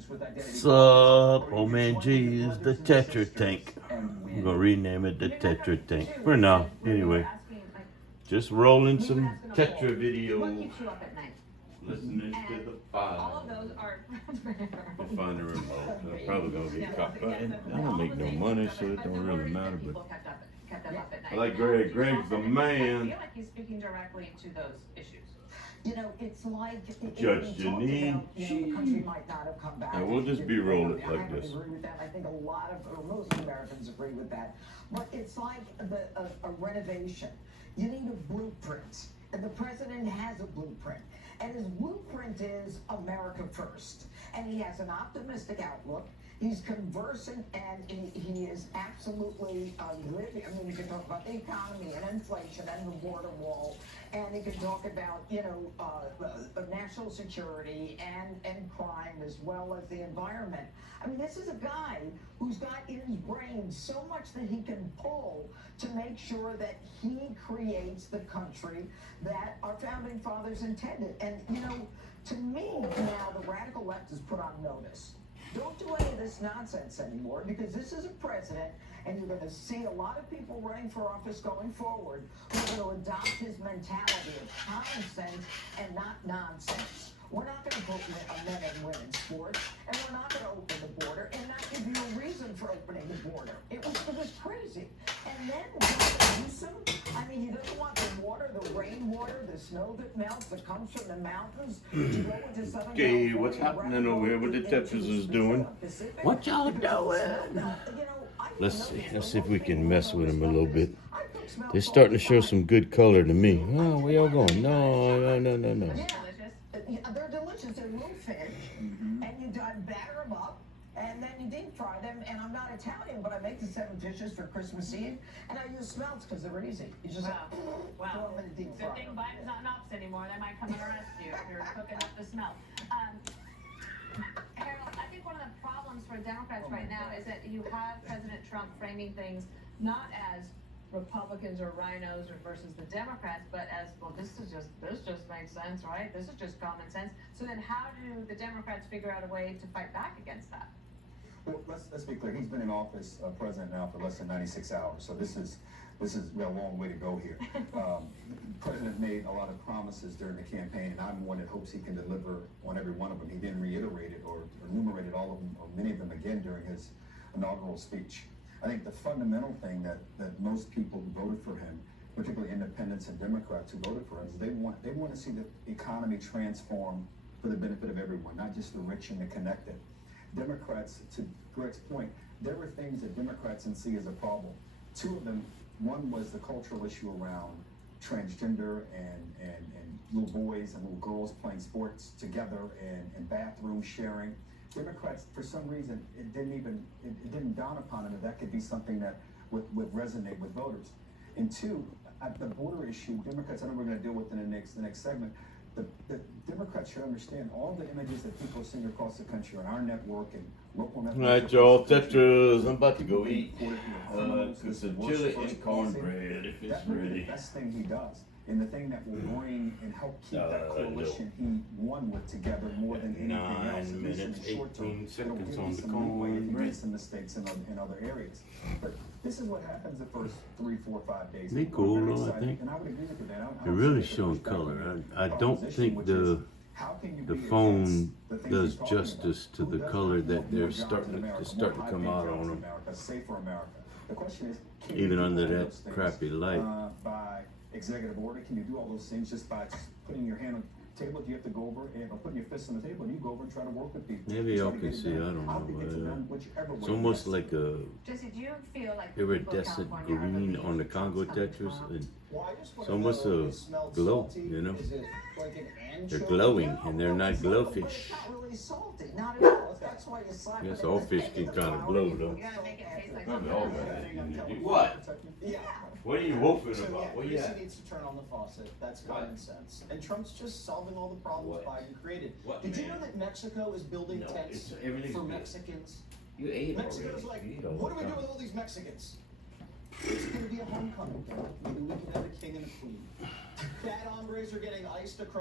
Sup, old man G is the Tetra Tank. I'm gonna rename it the Tetra Tank for now. Anyway, just rolling some Tetra video. Listening to the file. All of those are. We'll find the remote. I'm probably gonna get caught. I don't make no money, so it don't really matter. But I like Greg. Greg's the man. I feel like he's speaking directly to those issues. You know, it's like Judge Janine. The country might not have come back. And we'll just be rolling I like this. agree with that. I think a lot of, or most Americans agree with that. But it's like a renovation. You need a blueprint, and the president has a blueprint. And his blueprint is America first. And he has an optimistic outlook. He's conversant, and he is absolutely living. I mean, he can talk about the economy and inflation and the border wall, and he can talk about, you know, national security and crime, as well as the environment. I mean, this is a guy who's got in his brain so much that he can pull to make sure that he creates the country that our founding fathers intended. And, you know, to me, now the radical left is put on notice. Don't do any of this nonsense anymore, because this is a president, and you're going to see a lot of people running for office going forward who are going to adopt his mentality of common sense and not nonsense. We're not going to put men and women sports, and we're not going to open the border and not give you a reason for opening the border. It was crazy. And then Newsom, I mean, he doesn't want the water, the rainwater, the snow that melts, that comes from the mountains to go into Southern Okay, California. what's happening over here? What the Tetras is doing? What y'all doing? Let's see if we can mess with them a little bit. They're starting to show some good color to me. Oh, where y'all going? No. Yeah, they're delicious. They're little fish, and you batter them up, and then you deep fry them. And I'm not Italian, but I make the 7 dishes for Christmas Eve, and I use smelts because they're easy. You just throw them in a deep fryer. Good thing Biden's not in office anymore. They might come and arrest you if you're cooking up the smell. Harold, I think one of the problems for Democrats right now is that you have President Trump framing things not as Republicans or rhinos or versus the Democrats, but as, well, this just makes sense, right? This is just common sense. So then how do the Democrats figure out a way to fight back against that? Well, let's be clear. He's been in office, president now, for less than 96 hours. So this is a long way to go here. The president made a lot of promises during the campaign, and I'm one that hopes he can deliver on every one of them. He didn't reiterate it or enumerated all of them or many of them again during his inaugural speech. I think the fundamental thing that most people who voted for him, particularly independents and Democrats who voted for him, is they want to see the economy transform for the benefit of everyone, not just the rich and the connected. Democrats, to Greg's point, there were things that Democrats didn't see as a problem. 2 of them, one was the cultural issue around transgender and little boys and little girls playing sports together and bathroom sharing. Democrats, for some reason, it didn't dawn upon them that could be something that would resonate with voters. And 2, the border issue, Democrats, I know we're going to deal with in the next segment. The Democrats should understand all the images that people are seeing across the country on our network and local networks. All right, y'all, Tetras. I'm about to go eat. Some chili and cornbread if it's ready. The best thing he does, and the thing that will bring and help keep that coalition he won with together more than anything else. 9 minutes, 18 seconds on the cornbread. He made cornbread. some mistakes in other areas. But this is what happens the first 3, 4, 5 days. They cool, though, I think. And I would agree with you, man. They're really showing color. I don't think the phone does justice to the color that they're starting to come out on them. Even under that crappy light. By executive order, can you do all those things just by putting your hand on the table? Do you have to go over and putting your fist on the table and you go over and try to work with people? Maybe y'all can see, I don't know. It's almost like a Jesse, do you feel like iridescent green on the Congo Tetras. It's almost a glow, you know? They're glowing and they're not glowfish. I guess all fish can kind of glow though. You gotta make it taste like What? Yeah. What are you wolfing about? What He needs to turn on the faucet. That's common sense. And Trump's just solving all the problems Biden created. Did you know that Mexico is building tents for Mexicans? You ate Mexico's like, what do we do with all these Mexicans? It's going to be a homecoming. Maybe we can have a king and a queen. Bad hombres are getting iced across.